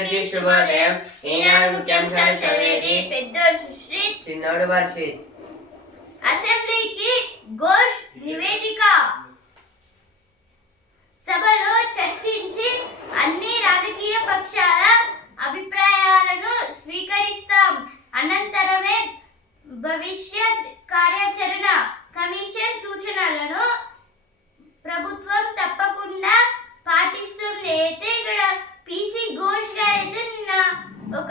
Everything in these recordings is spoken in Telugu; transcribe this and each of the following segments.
అందరికీ శుభోదయం ఈనాడు ముఖ్యాంశాలు చదివేది పెద్దోడు సుశ్రీత్. చిన్నోడు వర్షిత్ అసెంబ్లీకి ఘోష్ నివేదిక. సభలో చర్చించి అన్ని రాజకీయ పక్షాల అభిప్రాయాలను స్వీకరిస్తాం. అనంతరమే భవిష్యత్ కార్యాచరణ కమిషన్ సూచనలను ప్రభుత్వం తప్పకుండా పాటిస్తుంది అయితే ఇక్కడ పిసి ఘోష్ గారు అయితే నిన్న ఒక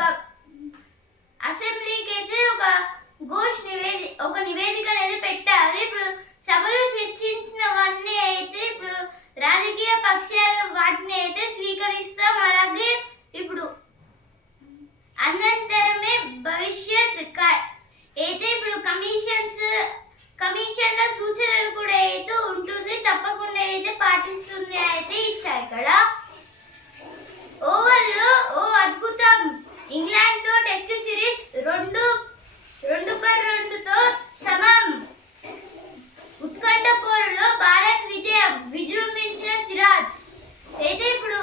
అసెంబ్లీకి అయితే ఒక ఘోష్ నివేది ఒక నివేదిక అనేది పెట్టారు. ఇప్పుడు సభలో చర్చించినవన్నీ అయితే ఇప్పుడు రాజకీయ పక్షాలు వాటిని అయితే స్వీకరిస్తాం. అలాగే ఇప్పుడు అనంతరమే భవిష్యత్ క- అయితే ఇప్పుడు కమిషన్స్ కమిషన్ల సూచనలు కూడా అయితే ఉంటుంది తప్పకుండా అయితే పాటిస్తుంది అయితే ఇచ్చారు ఇక్కడ ఓవర్లో ఓ అద్భుతం ఇంగ్లాండ్తో టెస్ట్ సిరీస్ రెండు రెండు పర్ రెండుతో సమం ఉత్కంఠ పోరులో భారత్ విజయం విజృంభించిన సిరాజ్ అయితే ఇప్పుడు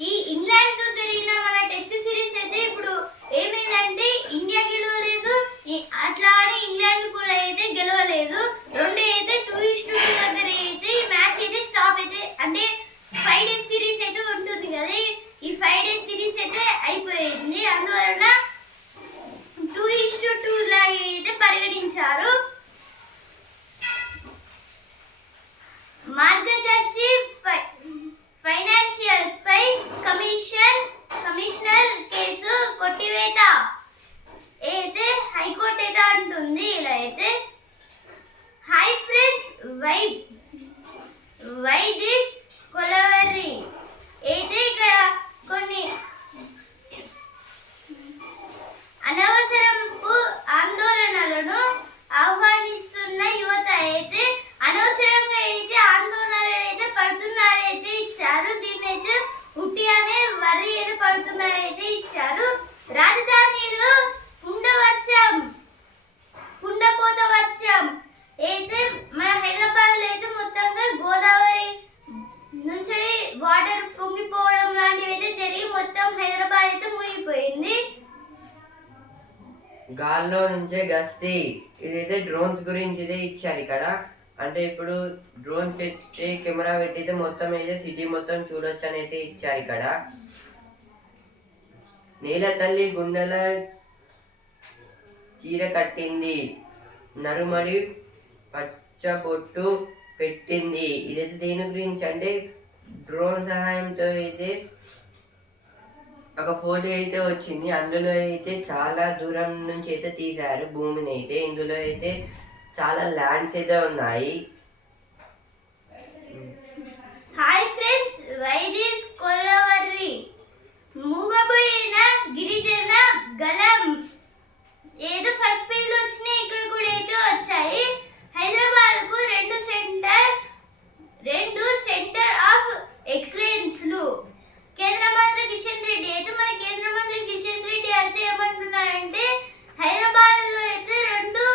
ఈ ఇంగ్లాండ్తో జరిగిన మన టెస్ట్ సిరీస్ అయితే ఇప్పుడు ఏమైందంటే ఇండియా గెలవలేదు ఈ- అట్లా అని ఇంగ్లాండ్ కూడా అయితే గెలవలేదు రెండు అయితే టూ ఇస్ టూ దగ్గర అయితే ఈ మ్యాచ్ అయితే స్టాప్ అయితే అంటే ఫైవ్ డేస్ సిరీస్ అయితే ఉంటుంది కదా ఈ- ఈ ఫైవ్ డేస్ సిరీస్ అయితే అయిపోయింది అందువలన టూ ఇస్ టు టూ లాగా అయితే పరిగణించారు మార్గదర్శి ఫై- ఫైనాన్షియల్స్ పై కమిషన్ కమిషనల్ కేసు కొట్టివేత అయితే హైకోర్టు అయితే అంటుంది ఇలా అయితే hi friends why why this Kolaveri అయితే ఇక్కడ కొన్ని అనవసరపు ఆందోళనలను ఆహ్వానిస్తున్న యువత అయితే అనవసరంగా అయితే ఆందోళనలు అయితే పడుతున్నారైతే ఇచ్చారు దీన్ని అయితే ఉట్టిగానే వరి అయితే వచ్చారు రాజధానిలో కుండ వర్షం కుండపోత వర్షం. అయితే మన హైదరాబాద్లో అయితే మొత్తంగా గోదావరి నుంచి వాటర్ పొంగిపోవడం లాంటివి అయితే జరిగి మొత్తం హైదరాబాద్ అయితే మునిగిపోయింది. గాల్లో నుంచే గస్తీ. ఇదైతే డ్రోన్స్ గురించి ఇదే ఇచ్చారు ఇక్కడ. అంటే ఇప్పుడు డ్రోన్స్ పెట్టి కెమెరా పెట్టితే మొత్తం అయితే సిటీ మొత్తం చూడొచ్చు అని అయితే ఇచ్చారు ఇక్కడ. నీల తల్లి గుండెల చీర కట్టింది. నరుమడి పచ్చబొట్టు పెట్టింది. ఇదైతే దేని గురించి అంటే డ్రోన్ సహాయంతో అయితే ఒక ఫోటో అయితే వచ్చింది. అందులో అయితే చాలా దూరం నుంచి అయితే తీశారు భూమిని అయితే. ఇందులో అయితే చాలా ల్యాండ్స్ అయితే ఉన్నాయి. Hi friends why this Kolaveri. మూగబోయిన గిరిజన గలం? ఏదో ఫస్ట్ పేజ్లో వచ్చినాయి ఇక్కడ కూడా అయితే వచ్చాయి. హైదరాబాద్కు రెండు సెంటర్ రెండు సెంటర్ ఆఫ్ ఎక్సలెన్స్లు. కేంద్ర మంత్రి కిషన్ రెడ్డి అయితే మన కేంద్ర మంత్రి కిషన్ రెడ్డి అంటే ఏమంటున్నారంటే హైదరాబాద్లో అయితే రెండు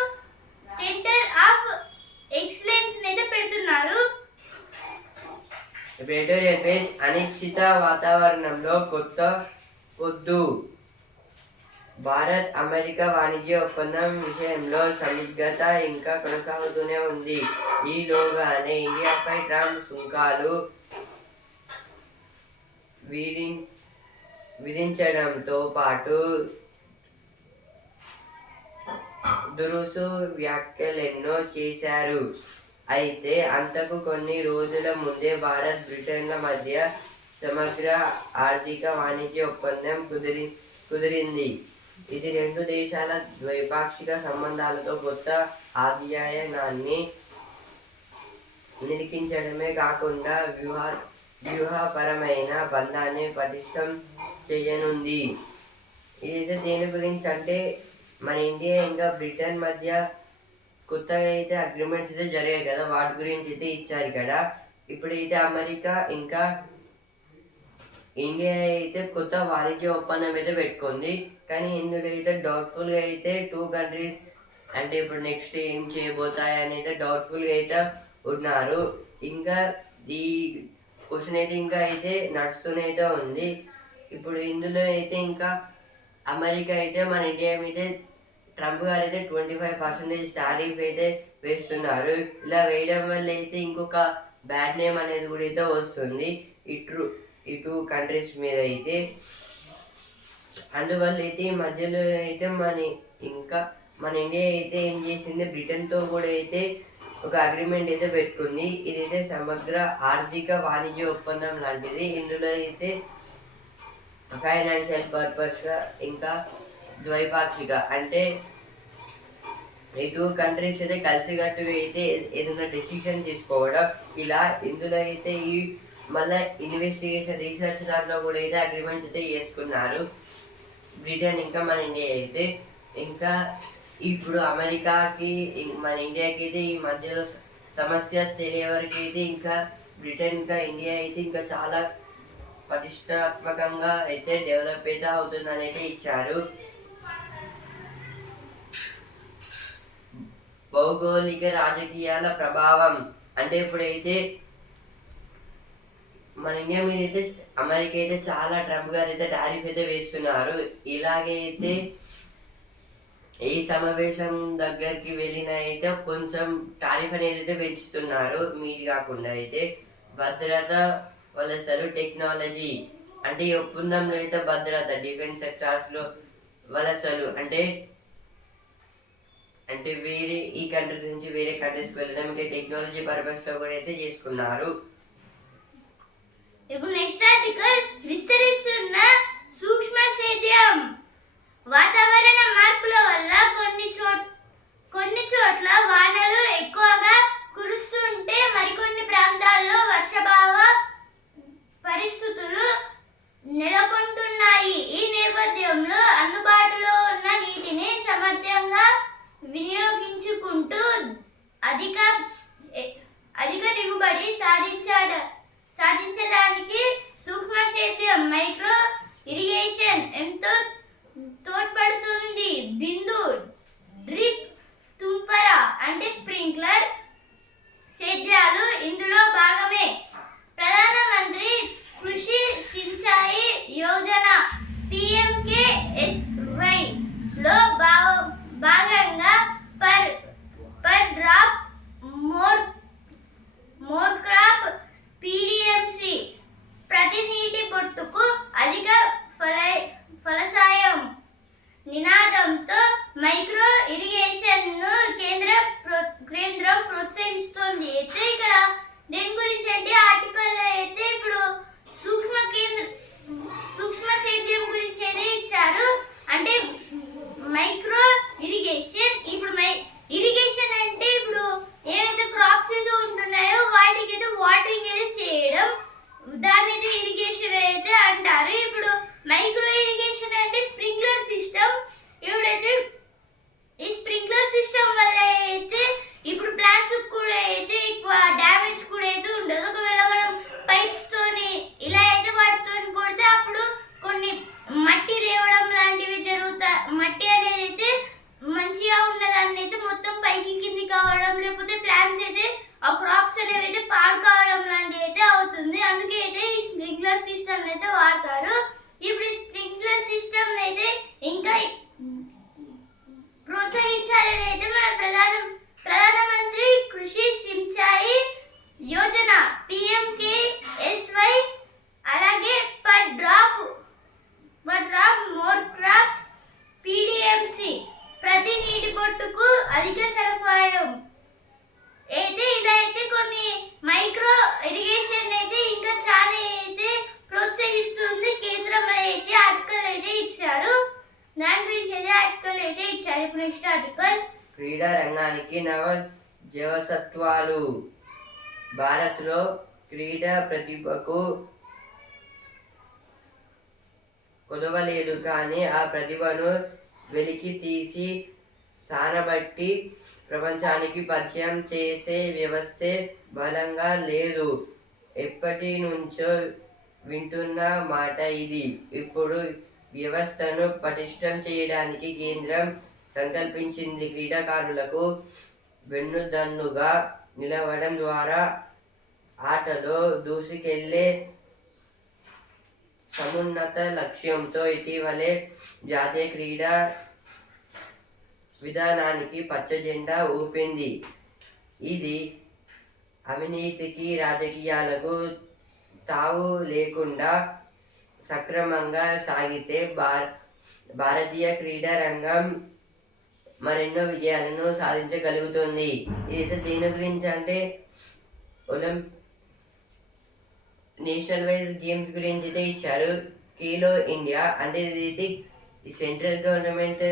సెంటర్ ఆఫ్ ఎక్సలెన్స్ అయితే పెడుతున్నారు. ఇప్పుడు అనిశ్చిత వాతావరణంలో కొత్త పొద్దు భారత్ అమెరికా వాణిజ్య ఒప్పందం విషయంలో సందిగ్ధత ఇంకా కొనసాగుతూనే ఉంది. ఈలోగానే ఇండియాపై ట్రంప్ సుంకాలు విధి విధించడంతో పాటు దురుసు వ్యాఖ్యలెన్నో చేశారు. అయితే అంతకు కొన్ని రోజుల ముందే భారత్ బ్రిటన్ల మధ్య సమగ్ర ఆర్థిక వాణిజ్య ఒప్పందం కుదిరి కుదిరింది. ఇది రెండు దేశాల ద్వైపాక్షిక సంబంధాలతో కొత్త అధ్యయనాన్ని నిలికించడమే కాకుండా వ్యూహ వ్యూహపరమైన బంధాన్ని పటిష్టం చేయనుంది. ఇదైతే దేని గురించి అంటే మన ఇండియా ఇంకా బ్రిటన్ మధ్య కొత్తగా అయితే అగ్రిమెంట్స్ అయితే జరిగాయి కదా వాటి గురించి అయితే ఇచ్చారు ఇక్కడ అయితే అమెరికా ఇంకా ఇండియా అయితే కొత్త వాణిజ్య ఒప్పందం అయితే పెట్టుకుంది. కానీ ఇందులో అయితే డౌట్ఫుల్గా అయితే టూ కంట్రీస్ అంటే ఇప్పుడు నెక్స్ట్ ఏం చేయబోతాయి అని అయితే డౌట్ఫుల్గా అయితే ఉన్నారు. ఇంకా ఈ క్వశ్చన్ అయితే ఇంకా అయితే నడుస్తూనే అయితే ఉంది. ఇప్పుడు ఇందులో అయితే ఇంకా అమెరికా అయితే మన ఇండియా మీద ట్రంప్ గారు అయితే ట్వంటీ ఫైవ్ పర్సెంటేజ్ టారీఫ్ అయితే వేస్తున్నారు. ఇలా వేయడం వల్ల అయితే ఇంకొక బ్యాడ్ నేమ్ అనేది కూడా అయితే వస్తుంది. ఇటు ఈ టూ కంట్రీస్ మీద అయితే. అందువల్ల అయితే ఈ మధ్యలో అయితే మన ఇంకా మన ఇండియా అయితే ఏం చేసింది? బ్రిటన్తో కూడా అయితే ఒక అగ్రిమెంట్ అయితే పెట్టుకుంది. ఇదైతే సమగ్ర ఆర్థిక వాణిజ్య ఒప్పందం లాంటిది. ఇందులో అయితే ఫైనాన్షియల్ పర్పస్గా ఇంకా ద్వైపాక్షిక. అంటే ఈ టూ కంట్రీస్ అయితే కలిసికట్టుగా అయితే ఏదైనా డెసిషన్ తీసుకోవడం ఇలా ఇందులో అయితే ఈ మళ్ళీ ఇన్వెస్టిగేషన్ రీసెర్చ్ దాంట్లో కూడా అయితే అగ్రిమెంట్స్ అయితే చేసుకున్నారు. బ్రిటన్ ఇంకా మన ఇండియా అయితే. ఇంకా ఇప్పుడు అమెరికాకి మన ఇండియాకి అయితే ఈ మధ్యలో సమస్య తెలియవరకు అయితే ఇంకా బ్రిటన్ ఇంకా ఇండియా అయితే ఇంకా చాలా పటిష్టాత్మకంగా అయితే డెవలప్ అయితే అవుతుందని అయితే ఇచ్చారు. భౌగోళిక రాజకీయాల ప్రభావం. అంటే ఇప్పుడైతే మన ఇండియా మీద అయితే అమెరికా అయితే చాలా ట్రంప్ గారు అయితే టారిఫ్ అయితే వేస్తున్నారు. ఇలాగే అయితే ఈ సమావేశం దగ్గరికి వెళ్ళిన అయితే కొంచెం టారిఫ్ అనేది అయితే పెంచుతున్నారు. మీది కాకుండా అయితే భద్రత వలసలు టెక్నాలజీ అంటే ఒప్పందంలో అయితే భద్రత డిఫెన్స్ సెక్టార్స్లో వలసలు అంటే అంటే వేరే ఈ కంట్రీస్ నుంచి వేరే కంట్రీస్కి వెళ్ళడం ఇంకా టెక్నాలజీ పర్పస్లో కూడా అయితే చేసుకున్నారు. ఇప్పుడు నెక్స్ట్ ఆర్టికల్ విస్తరిస్తున్న అధిక సరఫరాయం. అయితే ఇదైతే కొన్ని మైక్రో ఇరిగేషన్ అయితే ఇంకా చాలా అయితే ప్రోత్సహిస్తుంది. కేంద్రం అయితే ఆర్టికల్ అయితే ఇచ్చారు. దాని గురించి అయితే ఆర్టికల్ అయితే ఇచ్చారు. ఇప్పుడు నెక్స్ట్ ఆర్టికల్. క్రీడా రంగానికి నవ జీవసత్వాలు. భారత్లో క్రీడా ప్రతిభకు కొదవలేదు కానీ ఆ ప్రతిభను వెలికి తీసి సానబట్టి ప్రపంచానికి పరిచయం చేసే వ్యవస్థే బలంగా లేదు. ఎప్పటి నుంచో వింటున్న మాట ఇది. ఇప్పుడు వ్యవస్థను పటిష్టం చేయడానికి కేంద్రం సంకల్పించింది క్రీడాకారులకు వెన్నుదన్నుగా నిలవడం ద్వారా ఆటలో దూసుకెళ్ళే సమున్నత లక్ష్యంతో ఇటీవలే జాతీయ క్రీడా విధానానికి పచ్చ జెండా ఊపింది. ఇది అవినీతికి రాజకీయాలకు తావు లేకుండా సక్రమంగా సాగితే భార భారతీయ క్రీడా రంగం మరెన్నో విజయాలను సాధించగలుగుతుంది. ఇదైతే దీని గురించి అంటే ఒలిం నేషనల్ వైజ్ గేమ్స్ గురించి అయితే ఇచ్చారు. ఖేలో ఇండియా అంటే ఇది సెంట్రల్ గవర్నమెంట్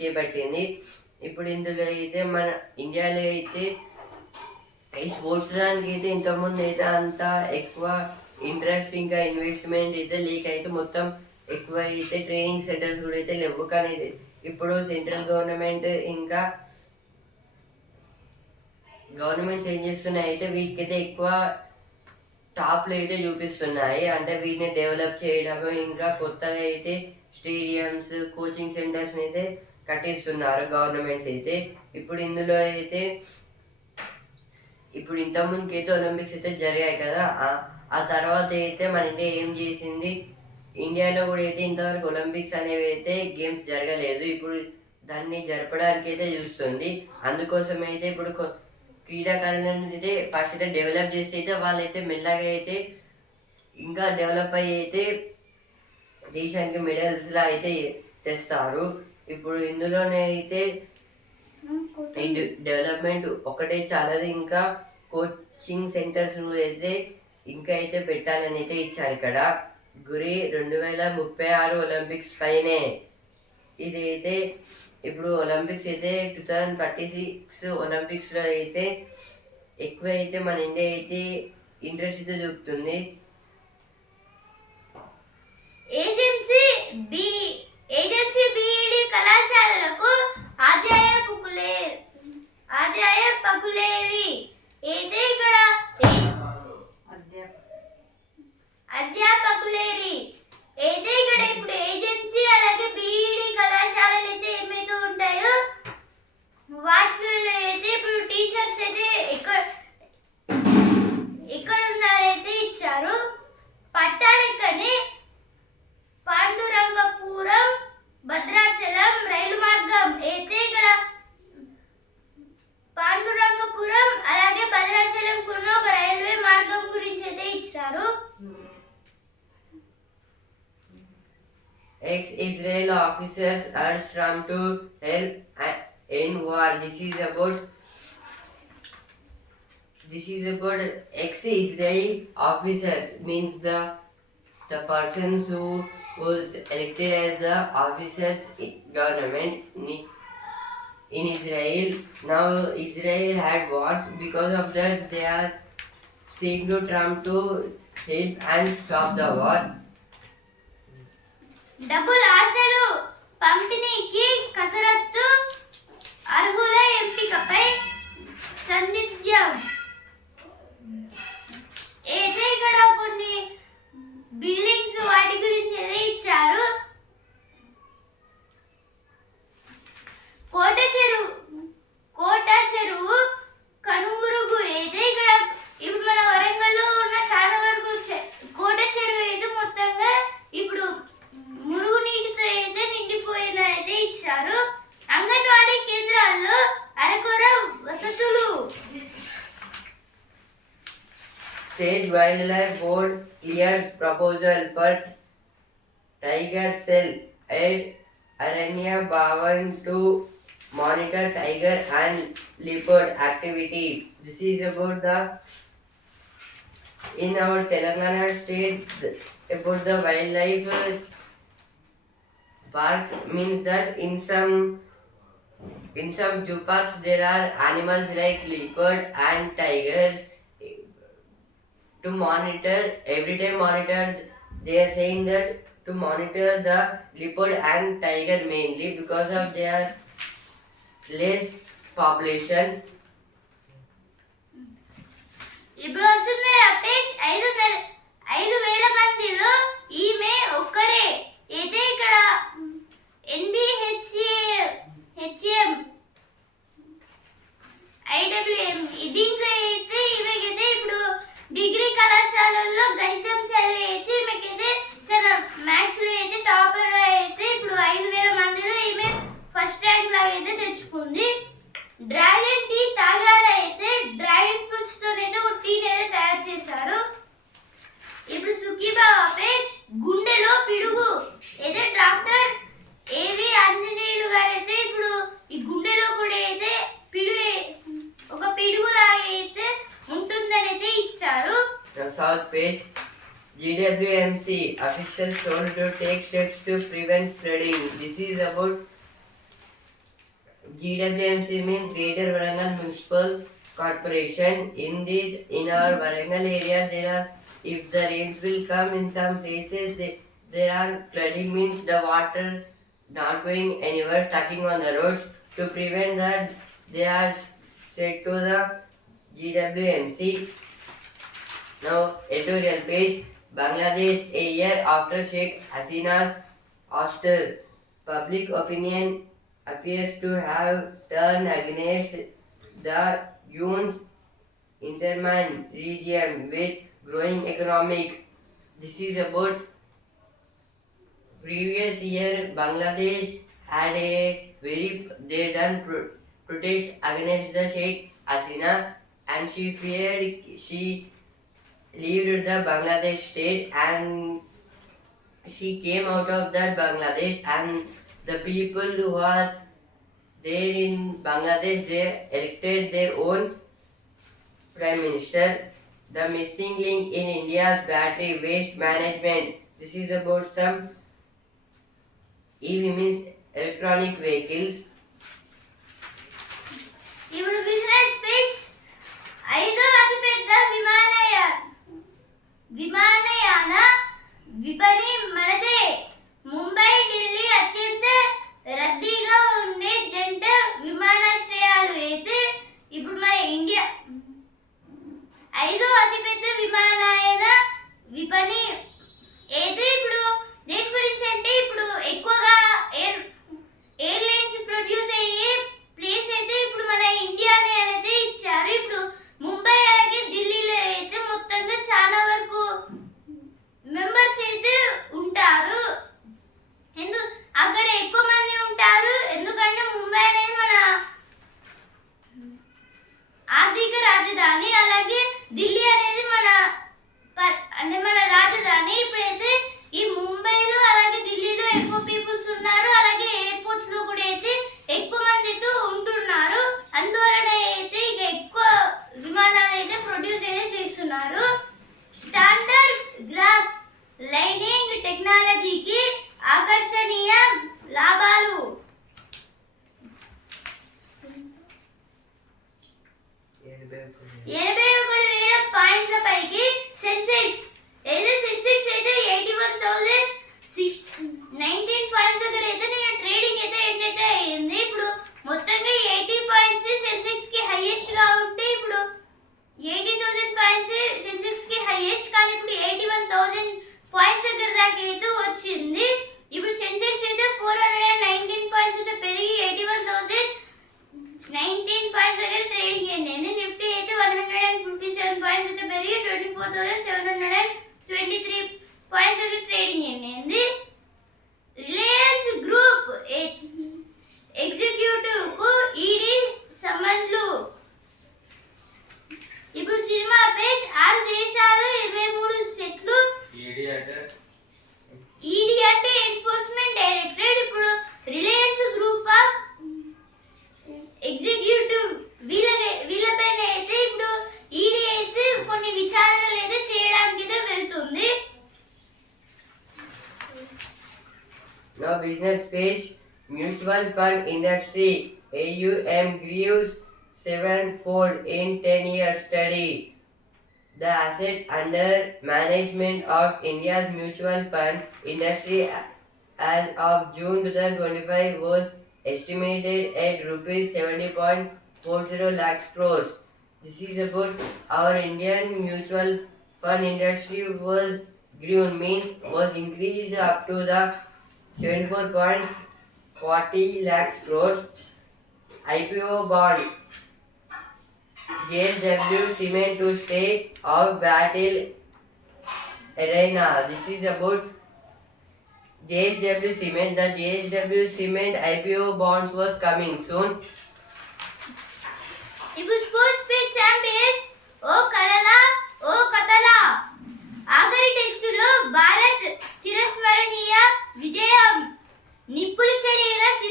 చేపట్టింది. ఇప్పుడు ఇందులో అయితే మన ఇండియాలో అయితే ఈ స్పోర్ట్స్ దానికి అయితే ఇంతకుముందు అయితే అంత ఎక్కువ ఇంట్రెస్ట్ ఇంకా ఇన్వెస్ట్మెంట్ అయితే లేక అయితే మొత్తం ఎక్కువ అయితే ట్రైనింగ్ సెంటర్స్ కూడా అయితే లేవు. కానీ ఇప్పుడు సెంట్రల్ గవర్నమెంట్ ఇంకా గవర్నమెంట్స్ ఏం చేస్తున్నాయి అయితే వీటికైతే ఎక్కువ టాప్లు అయితే చూపిస్తున్నాయి. అంటే వీటిని డెవలప్ చేయడం ఇంకా కొత్తగా అయితే స్టేడియంస్ కోచింగ్ సెంటర్స్ని అయితే కట్టిస్తున్నారు గవర్నమెంట్స్ అయితే. ఇప్పుడు ఇందులో అయితే ఇప్పుడు ఇంతకుముందు అయితే ఒలింపిక్స్ అయితే జరిగాయి కదా. ఆ- తర్వాత అయితే మన ఇండియా ఏం చేసింది? ఇండియాలో కూడా అయితే ఇంతవరకు ఒలింపిక్స్ అనేవి అయితే గేమ్స్ జరగలేదు. ఇప్పుడు దాన్ని జరపడానికి అయితే చూస్తుంది. అందుకోసం అయితే ఇప్పుడు క్రీడాకారులను అయితే ఫస్ట్ అయితే డెవలప్ చేసి అయితే వాళ్ళైతే మెల్లగా అయితే ఇంకా డెవలప్ అయ్యి అయితే దేశానికి మెడల్స్లా అయితే తెస్తారు. ఇప్పుడు ఇందులోనే అయితే ఈ డెవలప్మెంట్ ఒకటే చాలదు. ఇంకా కోచింగ్ సెంటర్స్ అయితే ఇంకా అయితే పెట్టాలని అయితే ఇచ్చారు ఇక్కడ. గురి రెండు వేల ముప్పై ఆరు ఒలింపిక్స్ పైనే. ఇది అయితే ఇప్పుడు ఒలింపిక్స్ అయితే టూ థౌజండ్ థర్టీ సిక్స్ ఒలింపిక్స్లో అయితే ఎక్కువ అయితే మన ఇండియా అయితే ఇంట్రెస్ట్ అయితే చూపుతుంది. Agency Ex-Israel officers urged Trump to help end war. This is about this is about ex-Israel officers means the the persons who was elected as the officers in government in, in Israel. Now Israel had wars because of that they are saying to Trump to help and stop the war. Double ఆశలు పంపిణీకి కసరత్తు అర్హుల ఎంపికపై సన్నిధ్యం అయితే ఇక్కడ కొన్ని బిల్డింగ్స్ వాటి గురించి ఇచ్చారు. Wildlife Board clears proposal for tiger cell at Aranya Bhavan to monitor tiger and leopard activity. This is about the in our Telangana state about the wildlife uh, parks means that in some in some zoo parks there are animals like leopard and tigers to monitor every time monitor they are saying that to monitor the leopard and tiger mainly because of their less population ఇప్పుడు వస్తుంది అప్డేట్ ఐదు నెల ఐదు వేల మందిలో ఈమె ఒక్కరే అయితే ఇక్కడ ఎన్బిహెచ్ఏ హెచ్ఎం ఐడబ్ల్యూఎం దీంట్లో అయితే ఈమెకైతే ఇప్పుడు డిగ్రీ కళాశాలల్లో గణితం చదివి అయితే మీకైతే చాలా మ్యాథ్స్లో అయితే టాపర్ అయితే ఇప్పుడు ఐదు వేల మందిలో ఈమె ఫస్ట్ ర్యాంక్ లాగా అయితే తెచ్చుకుంది. Draw Page. GWMC officials told to take steps to prevent flooding. This is about GWMC means Greater Varangal Municipal Corporation. In this, in our Varangal area, there are if the rains will come in some places, they, there are flooding means the water not going anywhere, stucking on the roads. To prevent that, they are said to the GWMC. Now, editorial page Bangladesh a year after Sheikh Hasina's hostel. Public opinion appears to have turned against the UN's interman region with growing economic. This is about previous year Bangladesh had a very they done pro- protest against the Sheikh Hasina and she feared she lived the Bangladesh state and she came out of that Bangladesh and the people who are there in Bangladesh they elected their own prime minister. The missing link in India's battery waste management. This is about some EV means electronic vehicles. ಇವರು ಬಿಸ್ನೆಸ್ ಪಿಚ್ ಐದು ಅತಿಪೆದ್ದ ವಿಮಾನಯಾನ విమానయాన విపణి మనదే ముంబై ఢిల్లీ అత్యంత రద్దీగా ఉండే జంట విమానాశ్రయాలు అయితే ఇప్పుడు మన ఇండియా ఐదో అతిపెద్ద విమానయాన విపణి అయితే ఇప్పుడు దేని గురించి అంటే ఇప్పుడు fund industry AUM grew sevenfold in 10 year study. The asset under management of India's mutual fund industry as of June 2025 was estimated at rupees 70.40 lakhs crores. This is about our Indian mutual fund industry was grew means was increased up to the 74.40 lakhs crores. IPO bond JSW cement to stay of battle arena. This is about JSW Cement. The JSW Cement IPO bonds was coming soon. ఇప్పుడు స్పోర్ట్స్ పేజ్ ఛాంపియన్స్ ఓ కలలా ఓ కథలా ఆఖరి టెస్టులో భారత్ చిరస్మరణీయ విజయం నిప్పులు చెరిగిన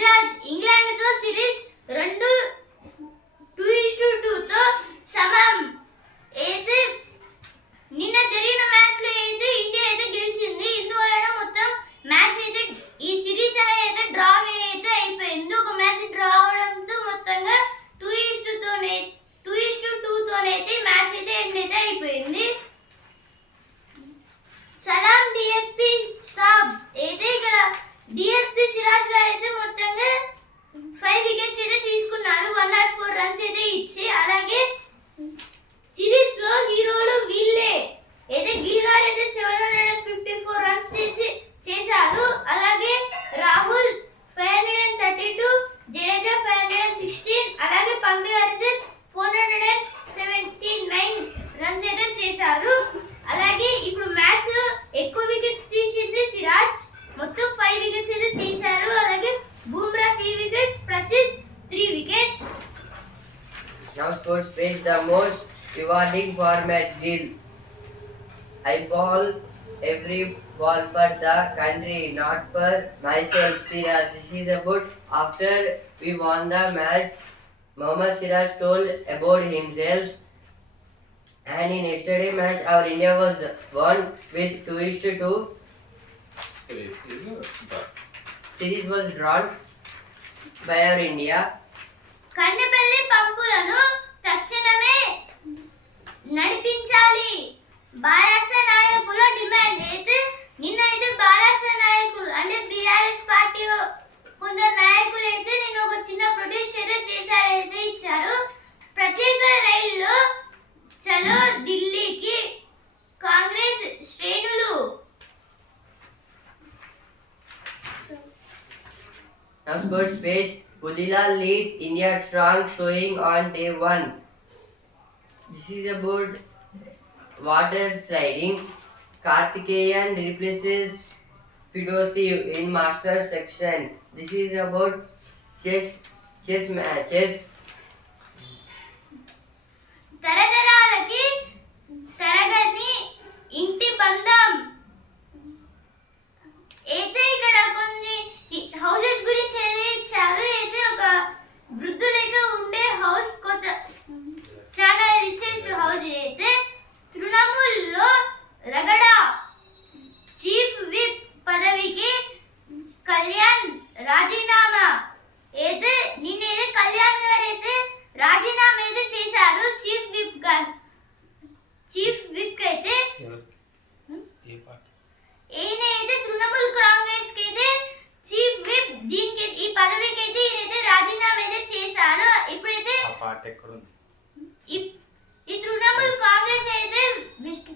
Siraj ఇంగ్లాండ్తో సిరీస్ రెండు టూ ఇస్టు టూతో సమం. అయితే నిన్న జరిగిన మ్యాచ్లో అయితే ఇండియా అయితే గెలిచింది. ఇందువలన మొత్తం మ్యాచ్ అయితే ఈ సిరీస్ అనేది అయితే డ్రా అయితే అయిపోయింది. ఒక మ్యాచ్ డ్రా అవడంతో మొత్తంగా టూ ఇస్ తోనే టూ ఇస్ టూ తోనైతే మ్యాచ్ అయితే ఎండ్ అయితే అయిపోయింది. సలాం డిఎస్పి సాబ్ అయితే ఇక్కడ డిఎస్పి సిరాజ్ గారు అయితే మొత్తంగా ఫైవ్ వికెట్స్ అయితే తీసుకున్నారు. వన్ నాట్ ఫోర్ రన్స్ అయితే ఇచ్చి అలాగే సిరీస్లో హీరోలు వీళ్ళే. అయితే గిల్ గారు అయితే seven hundred and fifty four runs చేసి చేశారు. అలాగే రా format Gill. I ball every ball for the country, not for myself. Siraj, this is about after we won the match. Mohammad Siraj told about himself. And in yesterday match, our India was won with two is to two. Series was drawn by our India. Kannepalli పంపులను తక్షణమే నడిపించాలి బారాస నాయకుల డిమాండ్ అయితే నిన్న అయితే బారాస నాయకులు అంటే బీఆర్ఎస్ పార్టీ కొందరు నాయకులు అయితే నేను ఒక చిన్న ప్రొటెస్ట్ అయితే చేశారైతే ఇచ్చారు ప్రత్యేక రైల్లో చలో ఢిల్లీకి కాంగ్రెస్ శ్రేణులు Now sports page. Leads leads India strong showing on day. This is about water sliding. Kartikeyan replaces Fidosi in master section. This is about chess chess matches. తరతరాలకి తరగని ఇంటి బంధం అయితే ఇక్కడ కొన్ని హౌసెస్ గురించి అయితే ఇచ్చారు అయితే ఒక వృద్ధులైతే ఉండే హౌస్ కొత్త చాలా రిచెస్ట్ హౌస్ అయితే తృణమూల్లో రగడ చీఫ్ విప్ పదవికి కళ్యాణ్ రాజీనామా అయితే నిన్నైతే కళ్యాణ్ గారు అయితే రాజీనామా అయితే చేశారు చీఫ్ విప్గా చీఫ్ విప్ అయితే ఈయన అయితే తృణమూల్ కాంగ్రెస్కి అయితే చీఫ్ విప్ దీనికి ఈ పదవికి అయితే ఈయనైతే రాజీనామా అయితే చేశారు. ఇప్పుడైతే ఆ పార్టీ ఎక్కడుంది ఈ- ఈ తృణమూల్ కాంగ్రెస్ అయితే వెస్ట్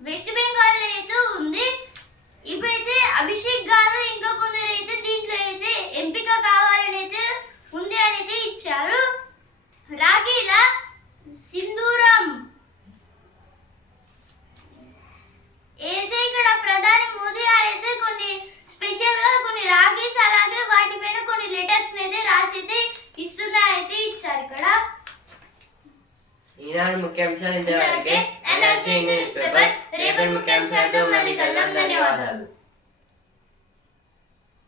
వెస్ట్ బెంగాల్లో అయితే ఉంది. ఇప్పుడైతే అభిషేక్ గారు ఇంకా కొందరు అయితే దీంట్లో అయితే ఎంపిక కావాలని అయితే ఉంది అని అయితే ఇచ్చారు. రాఖీల సింధూరం. ఏదైతే ఇక్కడ ప్రధాని మోదీ గారు అయితే కొన్ని స్పెషల్గా కొన్ని రాఖీస్ అలాగే వాటిపైన కొన్ని లెటర్స్ అయితే రాసి అయితే ఇస్తున్నారైతే ఇచ్చారు ఇక్కడ. ఈనాడు ముఖ్యాంశాలు ఇంతవరకే. ఎన్ఆర్సీ న్యూస్ పేపర్ రేపటి ముఖ్యాంశాలతో మళ్ళీ కలుద్దాం. ధన్యవాదాలు.